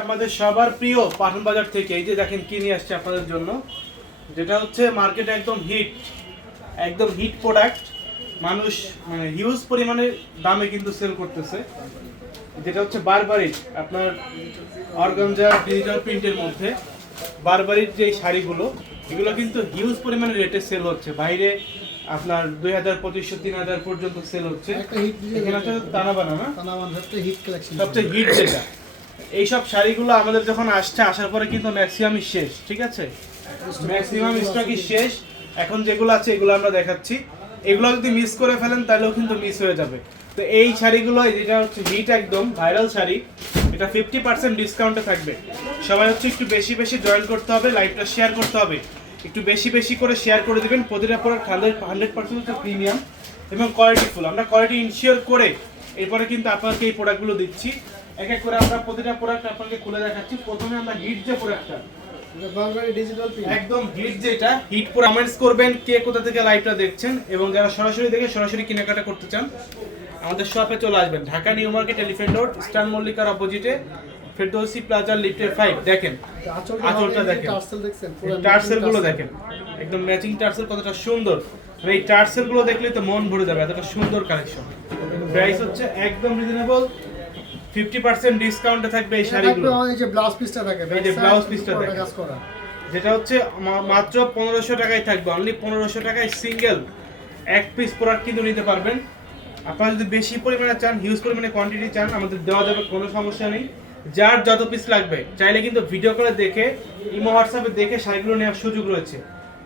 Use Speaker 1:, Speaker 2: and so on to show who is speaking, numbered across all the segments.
Speaker 1: আপনাদের সবার প্রিয় পাঠান বাজার থেকে এই যে দেখেন কি নিয়ে আসছে আপনাদের জন্য। যেটা হচ্ছে মার্কেটে একদম হিট একদম হিট প্রোডাক্ট মানুষ মানে হিউজ পরিমাণে দামে কিন্তু সেল করতেছে। যেটা হচ্ছে বারবারিক আপনার অর্গানজা ডিজিটাল প্রিন্টের মধ্যে। বারবারিক যে শাড়িগুলো এগুলো কিন্তু হিউজ পরিমাণে রেটে সেল হচ্ছে। বাইরে আপনার দুই হাজার পঁচিশশো তিন হাজার পর্যন্ত সেল হচ্ছে। এখানে হচ্ছে
Speaker 2: তানাবান কালেকশন
Speaker 1: সবচেয়ে হিট যেটা। এইসব শাড়িগুলো আমাদের যখন আসছে, আসার পরে কিন্তু ম্যাক্সিমামই শেষ, ঠিক আছে? ম্যাক্সিমাম স্টকই শেষ। এখন যেগুলো আছে, এগুলো আমরা দেখাচ্ছি। এগুলো যদি মিস করে ফেলেন, তাহলেও কিন্তু মিস হয়ে যাবে। তো এই শাড়িগুলো যেটা হচ্ছে হিট একদম ভাইরাল শাড়ি, এটা ফিফটি পার্সেন্ট ডিসকাউন্টে থাকবে। সবাই হচ্ছে একটু বেশি বেশি জয়েন করতে হবে লাইভটা শেয়ার করতে হবে। একটু বেশি বেশি করে শেয়ার করে দেবেন, প্রতিটা product hundred hundred percent premium এবং কোয়ালিটিফুল আমরা কোয়ালিটি ইনশিওর করে এরপরে কিন্তু আপনাকে এই প্রোডাক্টগুলো দিচ্ছি। এক এক করে আমরা প্রতিটা প্রোডাক্ট আপনাকে খুলে দেখাচ্ছি। প্রথমে আমরা হিট যে প্রোডাক্টটা
Speaker 2: ডিজিটাল
Speaker 1: একদম হিট যেটা হিট পুরো কমেন্টস করবেন কে কোথা থেকে লাইভটা দেখছেন এবং যারা সরাসরি দেখে সরাসরি কেনাকাটা করতে চান আমাদের শপে চলে আসবেন। Dhaka New Market Elephant Road Star মল্লিকার অপোজিটে ফেরদৌসি প্লাজার লিফটের ফাইভ দেখেন।
Speaker 2: আঁচলটা
Speaker 1: দেখেন। টার্সেলগুলো দেখেন। একদম ম্যাচিং টার্সেল কতটা সুন্দর। এই টার্সেলগুলো দেখলে তো মন ভরে যাবে এতটা সুন্দর কালেকশন প্রাইস হচ্ছে একদম রিজনেবল ফিফটি পার্সেন্ট ডিসকাউন্টে থাকবে এই শাড়িগুলো।
Speaker 2: এই যে ব্লাউজ পিসটা থাকে
Speaker 1: এই যে piece-টা
Speaker 2: পুরোটা
Speaker 1: দেখেন।
Speaker 2: কাজ করা।
Speaker 1: যেটা হচ্ছে মাত্র পনেরোশো টাকায় থাকবে। অনলি পনেরোশো টাকায় সিঙ্গেল এক পিস প্রোডাক্ট কিন্তু নিতে পারবেন। আপনারা যদি বেশি পরিমাণে চান হিউজ পরিমাণে কোয়ান্টিটি চান আমাদের দেওয়া যাবে কোনো সমস্যা নেই। যার যত পিস লাগবে চাইলে কিন্তু ভিডিও করে দেখে ইমো হোয়াটসঅ্যাপে দেখে শাড়িগুলো নেওয়ার সুযোগ রয়েছে।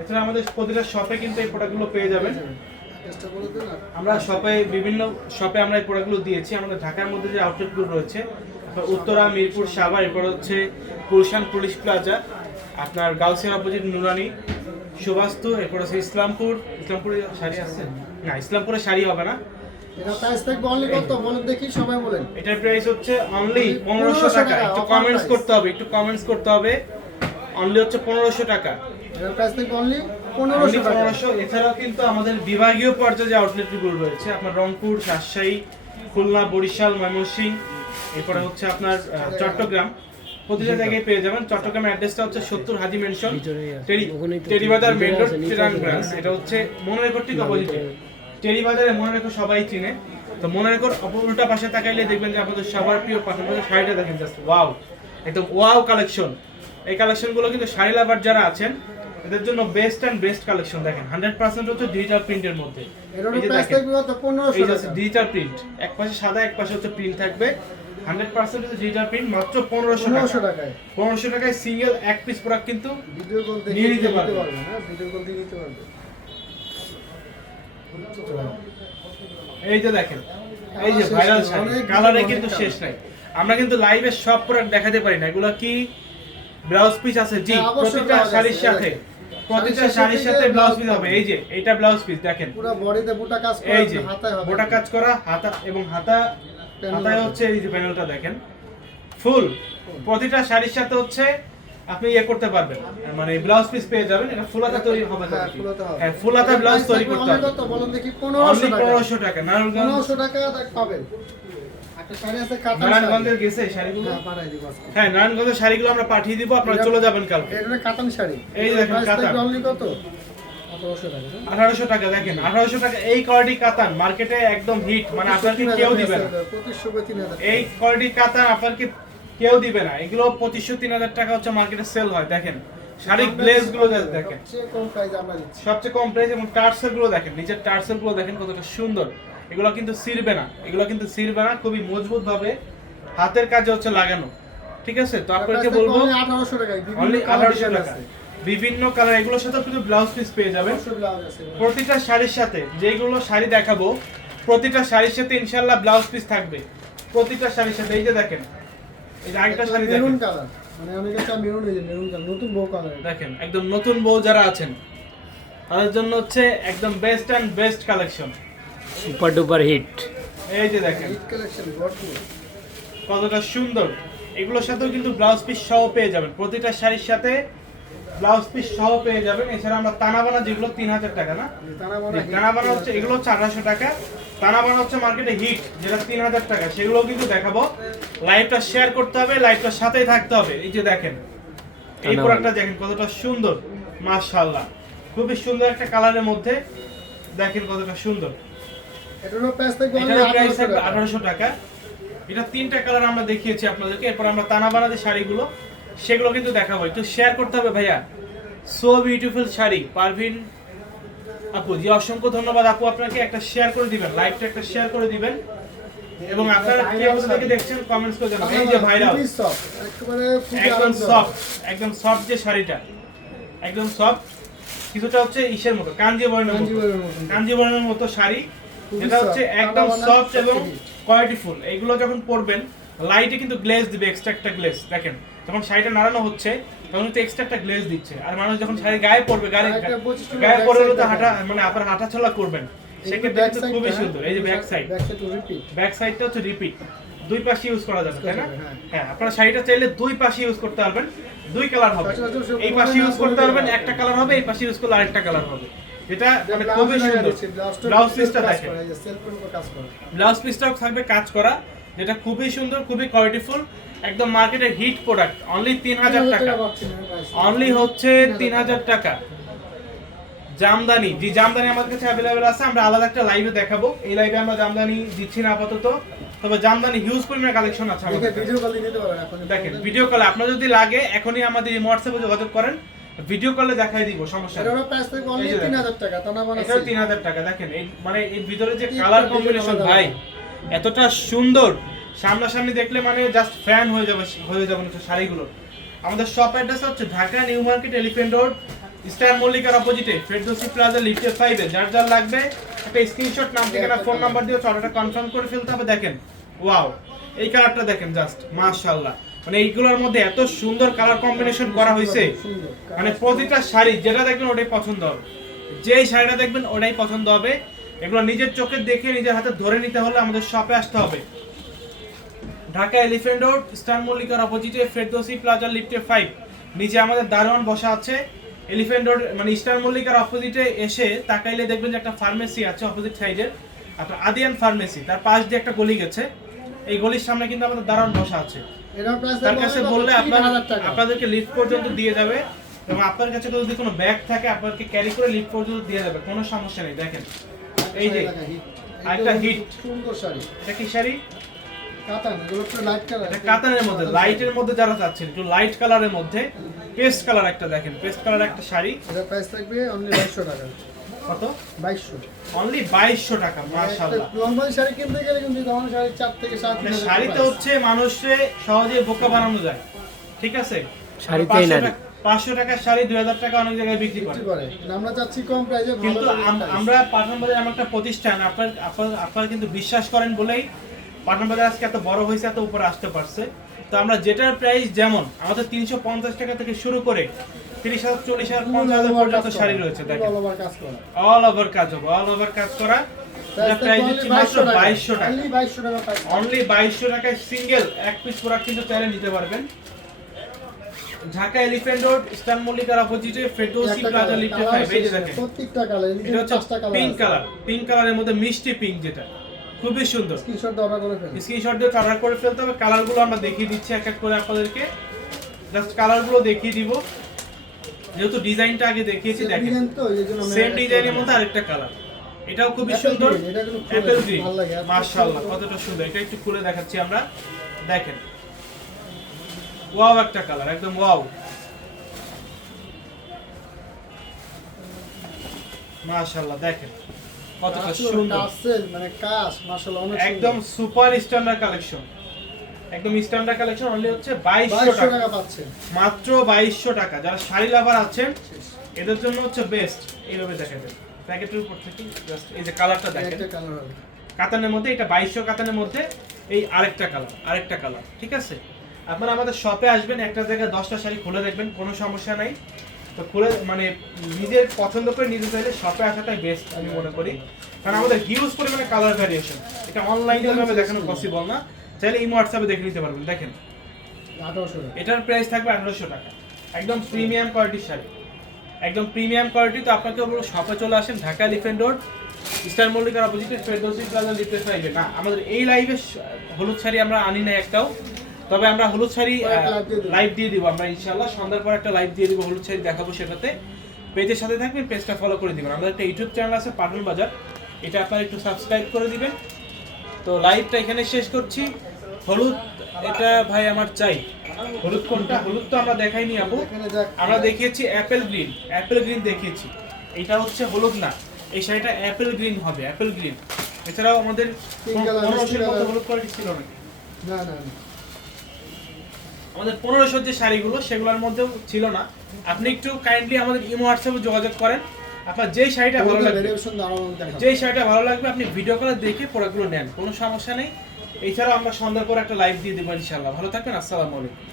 Speaker 1: এছাড়া আমাদের প্রতিটা শপে কিন্তু এই প্রোডাক্টগুলো পেয়ে যাবেন।
Speaker 2: চেষ্টা করে দেন
Speaker 1: আমরা শপে বিভিন্ন শপে আমরা এই প্রোডাক্টগুলো দিয়েছি। আমাদের ঢাকার মধ্যে যে আউটলেটগুলো রয়েছে উত্তরা মিরপুর সাভার এরপর হচ্ছে গুলশান পুলিশ প্লাজা আপনার গাউসিয়ার অপোজিট নুরানি সুবাস্তু এরপর হচ্ছে ইসলামপুর ইসলামপুরে শাড়ি আছে? না ইসলামপুরে শাড়ি হবে না।
Speaker 2: এটা প্রাইস থাকবে অনলি কত? বলেন দেখি সবাই বলেন।
Speaker 1: এটার প্রাইস হচ্ছে অনলি পনেরোশো
Speaker 2: 1500
Speaker 1: টাকা। একটু কমেন্টস করতে হবে একটু কমেন্টস করতে হবে। অনলি হচ্ছে পনেরোশো টাকা।
Speaker 2: এটার প্রাইস থাকবে অনলি পনেরোশো টাকা।
Speaker 1: পনেরোশো এছাড়াও কিন্তু আমাদের বিভাগীয় পর্যায়ে যে আউটলেটগুলো রয়েছে আপনার রংপুর রাজশাহী খুলনা বরিশাল ময়মনসিংহ এরপরে হচ্ছে আপনার চট্টগ্রাম। প্রতিটা জায়গায় পেয়ে যাবেন। চট্টগ্রামের অ্যাড্রেসটা হচ্ছে সত্তর Haji mansion Terribazar main road Chirang branch এটা হচ্ছে ঠিক অপোজিটে টেরিবাজারে রেখো সবাই চিনে। তো মনে রেখো অপর উল্টা পাশে তাকাইলে দেখবেন যে আপনাদের সবার প্রিয় পাশাপাশি শাড়িটা দেখেন জাস্ট ওয়াও একদম ওয়াও কালেকশন এই কালেকশনগুলো কিন্তু শাড়ি লাভার যারা আছেন এদের জন্য বেস্ট অ্যান্ড বেস্ট কালেকশন দেখেন। হান্ড্রেড পার্সেন্ট হচ্ছে ডিজিটাল প্রিন্টের মধ্যে। এই যে দেখেন এই যে ডিজিটাল প্রিন্ট এক পাশে সাদা এক পাশে হচ্ছে প্রিন্ট থাকবে। হান্ড্রেড পার্সেন্ট হচ্ছে ডিজিটাল প্রিন্ট মাত্র পনেরোশো
Speaker 2: পনেরোশো
Speaker 1: টাকা
Speaker 2: টাকায়।
Speaker 1: পনেরোশো টাকায় সিঙ্গেল এক পিস প্রোডাক্ট কিন্তু
Speaker 2: ভিডিও কল দেখে
Speaker 1: নিয়ে নিতে। পারবেন
Speaker 2: হ্যাঁ ভিডিও কল দিয়ে নিতে পারবেন
Speaker 1: এই যে দেখেন এই যে ভাইরাল শাড়ি। কালারে কিন্তু শেষ নাই। আমরা কিন্তু লাইভে সব প্রোডাক্ট দেখাতে পারি না। এগুলো কি ব্লাউজ পিস আছে? জি
Speaker 2: হ্যাঁ,
Speaker 1: প্রতিটা শাড়ির সাথে। প্রতিটা
Speaker 2: শাড়ির সাথে
Speaker 1: সাথে ব্লাউজ পিস হবে। এই যে এটা ব্লাউজ পিস দেখেন।
Speaker 2: পুরো বডিতে বুটা কাজ করা
Speaker 1: এই যে
Speaker 2: হাতায় হবে।
Speaker 1: মোটা কাজ করা হাতা এবং হাতা হাতায় হচ্ছে এই যে প্যানেলটা দেখেন। ফুল প্রতিটা শাড়ির সাথে হচ্ছে আপনি ইয়ে করতে পারবেন। মানে ব্লাউজ পিস পেয়ে যাবেন এটা ফুল হাতা তৈরি হবে
Speaker 2: হ্যাঁ,
Speaker 1: নাকি?
Speaker 2: ফুল হাতা হবে।
Speaker 1: হ্যাঁ ব্লাউজ তৈরি করতে হবে।
Speaker 2: দেখি 1500 টাকা।
Speaker 1: পনেরোশো টাকা নারায়ণগঞ্জ
Speaker 2: 1500 টাকা পাবেন একটা শাড়ি আছে কাতান
Speaker 1: নারায়ণগঞ্জের গেছে শাড়িগুলো?
Speaker 2: হ্যাঁ পাঠাই দিব আজকে।
Speaker 1: হ্যাঁ নারায়ণগঞ্জের শাড়িগুলো আমরা পাঠিয়ে দিব আপনারা চলে যাবেন কালকে।
Speaker 2: এটা কাতান শাড়ি।
Speaker 1: এই যে দেখেন কাতান।
Speaker 2: অনলি কত? 1800 টাকা না?
Speaker 1: আঠারোশো টাকা দেখেন আঠারোশো টাকা এই কোয়ালিটি কাতান মার্কেটে একদম হিট মানে আপনাকে কেউ দিবে না।
Speaker 2: 2500 3000
Speaker 1: এই কোয়ালিটি কাতান আপনাকে কেউ দিবে না। এগুলো পঁচিশশো তিন হাজার টাকা হচ্ছে মার্কেটে সেল হয় দেখেন। শাড়ির গ্লেজগুলো দেখেন
Speaker 2: সবচেয়ে কম প্রাইস
Speaker 1: সবচেয়ে কম প্রাইস এবং টার্সেলগুলো দেখেন নিচের টার্সেলগুলো দেখেন কতটা সুন্দর। এগুলো কিন্তু সিরবে না। এগুলো কিন্তু সিরবে না খুবই মজবুত ভাবে হাতের কাজে হচ্ছে লাগানো। ঠিক আছে? তো আপনাকে বলব।
Speaker 2: অনলি 1800 টাকায় বিভিন্ন
Speaker 1: অনলি
Speaker 2: কালার
Speaker 1: আঠারোশো টাকা বিভিন্ন কালার এগুলোর সাথে কিন্তু ব্লাউজ পিস পেয়ে যাবেন। প্রতিটা শাড়ির সাথে যেগুলো শাড়ি দেখাবো প্রতিটা শাড়ির সাথে ইনশাল্লাহ ব্লাউজ পিস থাকবে। প্রতিটা শাড়ির সাথে এই যে দেখেন এই যে আরেকটা শাড়ি দেখেন।
Speaker 2: কালার মানে অনেক একটা মেরুন এই যে মেরুন কালার নতুন বউ কালার
Speaker 1: দেখেন একদম নতুন বউ যারা আছেন তাদের জন্য হচ্ছে একদম best and best collection
Speaker 3: super duper hit.
Speaker 1: এই যে দেখেন।
Speaker 2: হিট কালেকশন ভরপুর
Speaker 1: কতটা সুন্দর। এগুলোর সাথেও কিন্তু ব্লাউজ পিস সহ পেয়ে যাবেন। প্রতিটা শাড়ির সাথে ব্লাউজ পিস সহ পেয়ে যাবেন। এছাড়া আমরা তানা বানা যেগুলো তিন হাজার টাকা না?
Speaker 2: তারা মনে হয়
Speaker 1: টানা বানা হচ্ছে এগুলো হচ্ছে আঠারোশো টাকা। টানা বানা হচ্ছে মার্কেটে হিট যেটা তিন হাজার টাকা। সেগুলো কিন্তু দেখাবো। লাইভটা শেয়ার করতে হবে লাইভটার সাথেই থাকতে হবে। এই যে দেখেন। এই প্রোডাক্টটা দেখেন কতটা সুন্দর। মাশাআল্লাহ। খুবই সুন্দর একটা কালারের মধ্যে দেখেন কতটা সুন্দর।
Speaker 2: এটারও প্রাইস থাকবে 1800 টাকা।
Speaker 1: এটা তিনটা কালার আমরা দেখিয়েছি আপনাদেরকে। এরপর আমরা তানা শাড়িগুলো সেগুলো কিন্তু দেখাবো। একটু শেয়ার করতে হবে ভাইয়া। সো বিউটিফুল শাড়ি পারভিন আপু জি অসংখ্য ধন্যবাদ আপু আপনাকে। একটা শেয়ার করে দিবেন লাইভটা একটা শেয়ার করে দিবেন। এবং আপনারা কে কোথা থেকে দেখছেন কমেন্টস করে জানাবেন। এই যে ভাইরাল। একদম সফট একদম সফট যে শাড়িটা। একদম সফট কিছুটা হচ্ছে ইসের মতো। কাঞ্জিবরণের মতো। কাঞ্জিবরণের মতো শাড়ি। যেটা হচ্ছে একদম সফট এবং
Speaker 2: সবচেয়ে
Speaker 1: কোয়ালিটিফুল এইগুলো যখন পরবেন লাইটে কিন্তু গ্লেজ দিবে এক্সট্রা একটা গ্লেজ দেখেন যখন শাড়িটা নাড়ানো হচ্ছে তখন কিন্তু এক্সট্রা একটা গ্লেজ দিচ্ছে। আর মানুষ যখন শাড়ি গায়ে পরবে গায়ে গায়ে পরে তো হাঁটা মানে আপনার হাঁটা চলা করবেন সেক্ষেত্রে কিন্তু খুবই সুন্দর। এই যে ব্যাক সাইড। ব্যাক সাইডটা হচ্ছে রিপিট দুই পাশে ইউজ করা যাবে তাই না?
Speaker 2: হ্যাঁ।
Speaker 1: হ্যাঁ আপনারা শাড়িটা চাইলে দুই পাশে ইউজ করতে পারবেন। দুই কালার হবে। এই পাশে ইউজ করতে পারবেন একটা কালার হবে এই পাশে ইউজ করলে আরেকটা কালার হবে। এটা মানে খুবই সুন্দর। ব্লাউজ পিসটা
Speaker 2: যে করে।
Speaker 1: ব্লাউজ পিসটাও থাকবে কাজ করা যেটা খুবই সুন্দর খুবই কোয়ালিটিফুল একদম মার্কেটের হিট প্রোডাক্ট অনলি তিন হাজার টাকা। অনলি হচ্ছে তিন হাজার টাকা। জামদানি জি জামদানি আমাদের কাছে অ্যাভেলেবেল আছে আমরা আলাদা একটা লাইভে দেখাবো। এই লাইভে আমরা জামদানি দিচ্ছি না আপাতত। তবে জামদানি হিউজ পরিমাণে কালেকশন আছে। দেখেন ভিডিও কলে আপনার যদি লাগে এখনই আমাদের হোয়াটসঅ্যাপে যোগাযোগ করেন। ভিডিও কলে দেখাই দিব সমস্যা
Speaker 2: only
Speaker 1: এই যে দেখেন।
Speaker 2: 3000 টাকা,
Speaker 1: এটাও
Speaker 2: silk।
Speaker 1: তিন হাজার টাকা দেখেন এই মানে এর ভিতরে যে কালার কম্বিনেশন ভাই এতটা সুন্দর। সামনাসামনি দেখলে মানে জাস্ট ফ্যান হয়ে যাবে হয়ে যাবে না শাড়িগুলো। আমাদের শপ অ্যাড্রেস হচ্ছে Dhaka New Market Elephant Road Star মল্লিকার অপোজিটে ফেরদৌসি প্লাজা লিফটে ফাইভে যার যার লাগবে একটা স্ক্রিনশট নাম ঠিকানা ফোন নাম্বার দিয়ে অর্ডারটা কনফার্ম করে ফেলতে হবে দেখেন। ওয়াও এই কালারটা দেখেন জাস্ট মাশাআল্লাহ। মানে এইগুলোর মধ্যে এত সুন্দর কালার কম্বিনেশন করা হয়েছে। মানে প্রতিটা শাড়ি যেটা দেখবেন ওটাই পছন্দ হবে। যেই শাড়িটা দেখবেন ওটাই পছন্দ হবে। এগুলো নিজের চোখে দেখে নিজের হাতে ধরে নিতে হলে আমাদের শপে আসতে হবে। ঢাকা এলিফ্যান্ট রোড স্টার মল্লিকার অপোজিটে ফেরদৌসি প্লাজা লিফটে ফাইভ নিচে আমাদের দারোয়ান বসা আছে। এলিফ্যান্ট রোড মানে স্টার মল্লিকার অপোজিটে এসে তাকাইলে দেখবেন যে একটা ফার্মেসি আছে অপোজিট সাইডে আপনার আদিয়ান ফার্মেসি তার পাশ দিয়ে একটা গলি গেছে। এই গলির সামনে কিন্তু আমাদের দারোয়ান বসা আছে। তার কাছে বললে আপনার
Speaker 2: 3000 টাকা।
Speaker 1: আপনাদেরকে লিফট পর্যন্ত দিয়ে যাবে এবং আপনার কাছে যদি কোনো ব্যাগ থাকে আপনাকে ক্যারি করে লিফট পর্যন্ত দিয়ে যাবে। কোনো সমস্যা নেই দেখেন। এই যে। আরেকটা
Speaker 2: একদম
Speaker 1: hit।
Speaker 2: সুন্দর শাড়ি।
Speaker 1: এটা কি শাড়ি?
Speaker 2: কাতান লাইট কালার
Speaker 1: এটা কাতানের মধ্যে লাইটের মধ্যে যারা চাচ্ছেন একটু লাইট কালারের মধ্যে পেস্ট কালার একটা দেখেন পেস্ট কালার একটা শাড়ি।
Speaker 2: এটা প্রাইস থাকবে অনলি 2200 টাকা।
Speaker 1: কত?
Speaker 2: 2200
Speaker 1: অনলি বাইশশো টাকা মাশাআল্লাহ।
Speaker 2: নরমাল শাড়ি কিনতে গেলে কিন্তু তখন শাড়ি 4 থেকে 7
Speaker 1: মানে শাড়িতে হচ্ছে মানুষে সহজে বোকা বানানো যায় ঠিক আছে?
Speaker 3: শাড়িতেই না রে।
Speaker 1: পাঁচশো টাকার শাড়ি দুই হাজার টাকা অনেক জায়গায় বিক্রি করে।
Speaker 2: করে। আমরা চাচ্ছি কম প্রাইসে ভালো
Speaker 1: কিন্তু। আমরা পাঠান বাজার এমন একটা প্রতিষ্ঠান আপনার আপনার আপনারা কিন্তু বিশ্বাস করেন বলেই পাঠান বাজার আজকে এত বড় হয়েছে এত উপরে আসতে পারছে। তো আমরা যেটার প্রাইস যেমন আমাদের তিনশো পঞ্চাশ টাকা থেকে শুরু করে তিরিশ হাজার চল্লিশ হাজার পঞ্চাশ হাজার পর্যন্ত শাড়ি রয়েছে দেখেন।
Speaker 2: All over কাজ করা।
Speaker 1: অল ওভার কাজ হবে অল ওভার কাজ করা। এটা প্রাইস হচ্ছে মাত্র বাইশশো টাকা।
Speaker 2: Only 2200 টাকা price।
Speaker 1: অনলি বাইশশো টাকায় সিঙ্গেল এক পিস প্রোডাক্ট কিন্তু চাইলে নিতে পারবেন। ঢাকা এলিফ্যান্ট রোড স্টার মল্লিকার অপোজিটে ফেরদৌসি প্লাজা
Speaker 2: colour,
Speaker 1: লিফটে
Speaker 2: colour
Speaker 1: এই। দেখেন।
Speaker 2: প্রত্যেকটা কালার
Speaker 1: এটা হচ্ছে পিঙ্ক কালার পিঙ্ক কালারের মধ্যে মিষ্টি পিঙ্ক যেটা। খুবই সুন্দর।
Speaker 2: স্ক্রিনশট অর্ডার করে ফেলুন।
Speaker 1: স্ক্রিনশট দিয়ে অর্ডার করে ফেলতে হবে। কালারগুলো আমরা দেখিয়ে দিচ্ছি এক এক করে আপনাদেরকে। জাস্ট কালারগুলো দেখিয়ে দিব। যেহেতু ডিজাইনটা আগে দেখিয়েছি দেখেন।
Speaker 2: তো
Speaker 1: সেম ডিজাইনের মধ্যে আরেকটা কালার এটাও খুবই সুন্দর। অ্যাপেল গ্রিন
Speaker 2: ভালো লাগে,
Speaker 1: মাশাআল্লাহ কতটা সুন্দর। এটা একটু খুলে দেখাচ্ছি আমরা। দেখেন। ওয়াও একটা কালার একদম ওয়াও। মাশাআল্লাহ দেখেন। কতটা সুন্দর।
Speaker 2: মানে কাজ মাশাআল্লাহ অনেক
Speaker 1: একদম সুপার স্ট্যান্ডার্ড কালেকশন একদম স্ট্যান্ডার্ড কালেকশন অনলি হচ্ছে
Speaker 2: 2200
Speaker 1: টাকা।
Speaker 2: পাচ্ছেন।
Speaker 1: মাত্র বাইশশো টাকা। যারা শাড়ি লাভার আছেন এদের জন্য হচ্ছে বেস্ট এইভাবে দেখাবেন প্যাকেটের উপর থেকে just এই যে কালারটা দেখেন। কাতানের মধ্যে এটা বাইশশো কাতানের মধ্যে এই আরেকটা কালার আরেকটা কালার ঠিক আছে? আপনারা আমাদের শপে আসবেন একটা জায়গায় দশটা শাড়ি খুলে দেখবেন কোনো সমস্যা নাই। তো খুলে মানে নিজের পছন্দ করে নিতে চাইলে শপে আসাটাই বেস্ট আমি মনে করি। কারণ আমাদের হিউজ পরিমাণে কালার ভ্যারিয়েশন এটা অনলাইনে ভাবে দেখানো পসিবল না। চাইলে এই হোয়াটসঅ্যাপে দেখে নিতে পারবেন দেখেন। এটার প্রাইস থাকবে আঠারোশো টাকা। একদম প্রিমিয়াম কোয়ালিটির শাড়ি। একদম প্রিমিয়াম কোয়ালিটি তো আপনাকে বলব শপে চলে আসেন ঢাকা এলিফেন্ট রোড স্টার মল্লিকার অপোজিটে ফেরদৌসি প্লাজা লিফটেড লাইভে না আমাদের এই লাইভে হলুদ শাড়ি আমরা আনি না একটাও। তবে আমরা হলুদ শাড়ি। লাইভ দিয়ে দিব। আমরা ইনশাআল্লাহ সন্ধ্যার পর একটা লাইভ দিয়ে দিব হলুদ শাড়ি দেখাবো সেটাতে। পেজের সাথে থাকবেন পেজটা ফলো করে দিবেন। আমাদের একটা ইউটিউব চ্যানেল আছে পাটুল বাজার এটা আপনারা একটু সাবস্ক্রাইব করে দিবেন। তো লাইভটা এখানে শেষ করছি। হলুদ এটা ভাই আমার চাই। হলুদ কোনটা? হলুদ তো আমরা দেখাইনি আপু। আমরা দেখিয়েছি অ্যাপেল গ্রিন। অ্যাপেল গ্রিন দেখিয়েছি। এটা হচ্ছে হলুদ না। এই শাড়িটা অ্যাপেল গ্রিন হবে অ্যাপেল গ্রিন। এছাড়াও আমাদের পনেরোশোর মতো হলুদ কোয়ালিটি ছিল নাকি?
Speaker 2: না
Speaker 1: আমাদের পনেরোশোর যে শাড়িগুলো সেগুলোর মধ্যেও ছিল না। আপনি একটু কাইন্ডলি আমাদের ইমো হোয়াটসঅ্যাপে যোগাযোগ করেন। আপনার যেই শাড়িটা ভালো লাগবে যেই শাড়িটা ভালো লাগবে আপনি ভিডিও কলে দেখে প্রোডাক্টগুলো নেন। কোনো সমস্যা নেই। এছাড়াও আমরা সন্ধ্যার পর একটা লাইভ দিয়ে দেবো ইনশাল্লাহ ভালো থাকবেন আসসালামু আলাইকুম।